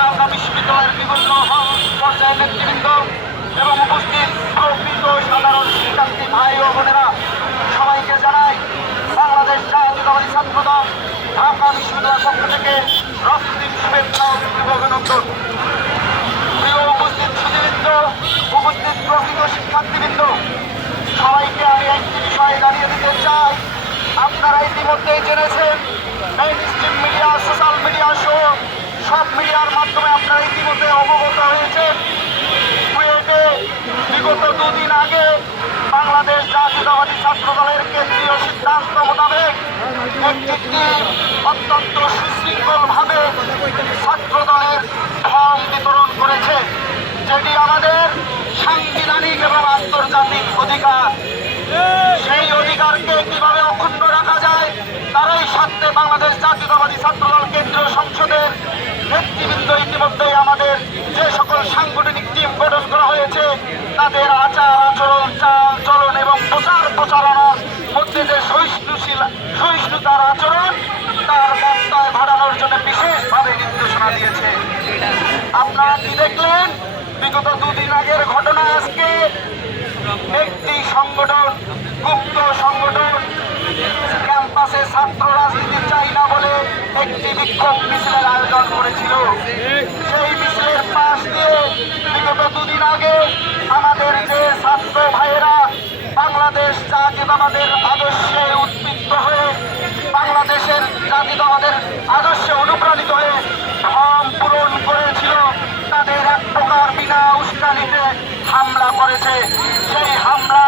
ঢাকা বিশ্ববিদ্যালয়ের বিভিন্ন পর্যায়ের নেতৃবৃন্দ এবং উপস্থিত প্রকৃত সাধারণ শিক্ষার্থী ভাই ও বোনেরা, সবাইকে জানাই বাংলাদেশ জাতীয়তাবাদী ছাত্রদল ঢাকা বিশ্ববিদ্যালয়ের পক্ষ থেকে রক্তিম শুভেচ্ছা ও অভিনন্দন। প্রিয় উপস্থিত সুধীবৃন্দ, উপস্থিত প্রকৃত শিক্ষার্থীবৃন্দ, সবাইকে আমি একটি বিষয় জানিয়ে দিতে চাই। আপনারা ইতিমধ্যেই জেনেছেন, মেইনস্ট্রিম মিডিয়া, সোশ্যাল মিডিয়া সহ সব মিডিয়ার মাধ্যমে আপনারা ইতিমধ্যে অবগত হয়েছেন, কুয়েটে বিগত দুদিন আগে বাংলাদেশ জাতীয়তাবাদী ছাত্রদলের কেন্দ্রীয় সিদ্ধান্ত মোতাবেক একটি টিম অত্যন্ত সুশৃঙ্খলভাবে ছাত্রদলের ফর্ম বিতরণ করেছে, যেটি আমাদের সাংবিধানিক এবং আন্তর্জাতিক অধিকার। সেই অধিকারকে কিভাবে অক্ষুণ্ণ রাখা যায়, তারই স্বার্থে বাংলাদেশ জাতীয়তাবাদী ছাত্রদল কেন্দ্রীয় সংসদের নেতৃবৃন্দ ইতিমধ্যেই আমাদের যে সকল সাংগঠনিক টিম গঠন করা হয়েছে, তাদের আচার আচরণ, চাল চলন এবং প্রচার প্রচারণার মধ্যে যে সহিষ্ণুতার আচরণ, তার বার্তায় ঘটানোর জন্য বিশেষভাবে নির্দেশনা দিয়েছে। আপনারা কি দেখলেন? বিগত দুদিন আগের ঘটনা। আজকে একটি সংগঠন, গুপ্ত সংগঠন, ক্যাম্পাসে ছাত্র রাজনীতি চাই না বলে একটি বিক্ষোভ মিছিলের আয়োজন করেছিল। সেই মিছিলের পাশ দিয়ে বিগত দুদিন আগে আমাদের যে ছাত্র ভাইয়েরা বাংলাদেশ জাতীয়তাবাদের আদর্শে উদ্বুদ্ধ হয়ে, বাংলাদেশের জাতীয়তাবাদের আদর্শে অনুপ্রাণিত হয়ে ফর্ম পূরণ করেছিল, তাদের এক প্রকার বিনা উস্কানিতে হামলা করেছে। সেই হামলা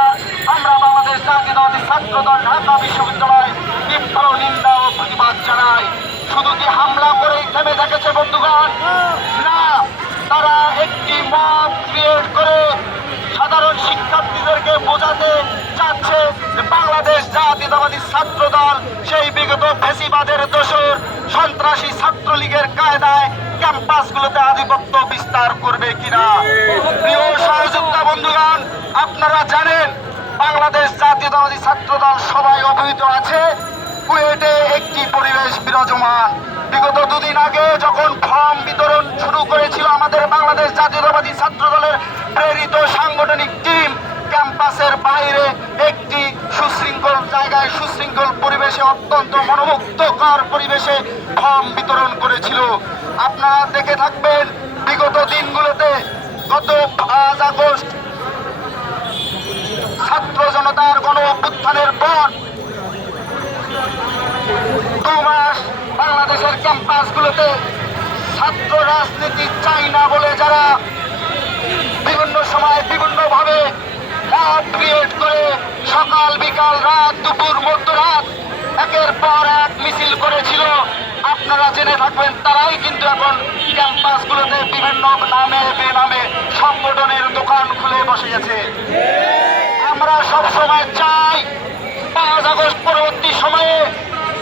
আমরা বাংলাদেশ জাতীয়তাবাদী ছাত্রদল ঢাকা বিশ্ববিদ্যালয় তীব্র নিন্দা ও প্রতিবাদ জানাই। শুধু কি হামলা করেই থেমে থেকেছে বন্ধুগণ? না, তারা একটি মব ক্রিয়েট করে সাধারণ শিক্ষার্থীদেরকে বোঝাতে চাচ্ছে যে বাংলাদেশ জাতীয়তাবাদী ছাত্রদল সেই বিগত ফ্যাসিবাদের দোসর সন্ত্রাসী ছাত্রলীগের কায়দায় ক্যাম্পাসগুলোতে আধিপত্য বিস্তার করবে কিনা। প্রিয় সহযোদ্ধা বন্ধুগণ, আপনারা জানেন বাংলাদেশ জাতীয়তাবাদী ছাত্রদল সবাই অবহিত আছে, কুয়েটে একটি পরিবেশ বিরাজমান। বিগত দুদিন আগে যখন ফর্ম বিতরণ শুরু করেছিল আমাদের বাংলাদেশ জাতীয়তাবাদী ছাত্রদলের প্রেরিত সাংগঠনিক টিম, ক্যাম্পাসের বাইরে একটি সুশৃঙ্খল জায়গায়, সুশৃঙ্খল পরিবেশে, অত্যন্ত মনোমুগ্ধকর পরিবেশে ফর্ম বিতরণ করেছিল। আপনারা দেখে থাকবেন বিগত দিনগুলোতে, গত 5 আগস্ট ছাত্র জনতার গণ অভ্যুত্থানের পর 2 মাস বাংলাদেশের ক্যাম্পাসগুলোতে ছাত্র রাজনীতি চাই না বলে যারা বিভিন্ন সময় বিভিন্নভাবে মব ক্রিয়েট করে সকাল বিকাল রাত দুপুর মধ্যরাত একের পর এক মিছিল করেছিল, আপনারা জেনে থাকবেন তারাই কিন্তু এখন ক্যাম্পাসগুলোতে বিভিন্ন নামে বেনামে সংগঠনের দোকান খুলে বসে গেছে। আমরা সব সময় চাই 5 আগস্ট পরবর্তী সময়ে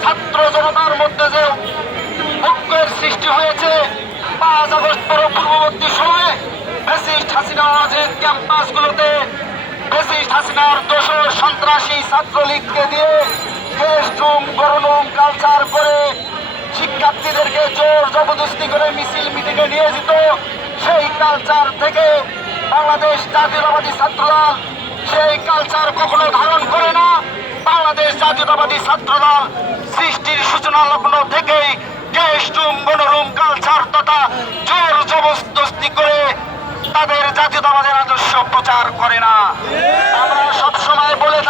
ছাত্র জনতার মধ্যে যে ঐক্যের সৃষ্টি হয়েছে, 5 আগস্ট পূর্ববর্তী সময়ে ফ্যাসিস্ট হাসিনা যে ক্যাম্পাসগুলোতে ফ্যাসিস্ট হাসিনার দোসর সন্ত্রাসী ছাত্রলীগকে দিয়ে গেস্টরুম গরমরুম কালচার করে শিক্ষার্থীদেরকে জোর জবরদস্তি করে মিছিল মিটিংয়ে নিয়ে যেত, সেই কালচার থেকে বাংলাদেশ জাতীয়তাবাদী ছাত্রদল সেই কালচার কখনো ধারণ করে না। বাংলাদেশ জাতীয়তাবাদী ছাত্রদল সৃষ্টির সূচনা লগ্ন থেকেই গেস্টরুম গণরুম কালচার তথা জোর জবরদস্তি করে তাদের জাতীয়তাবাদের আদর্শ প্রচার করে না। আমরা সবসময় বলে থাকি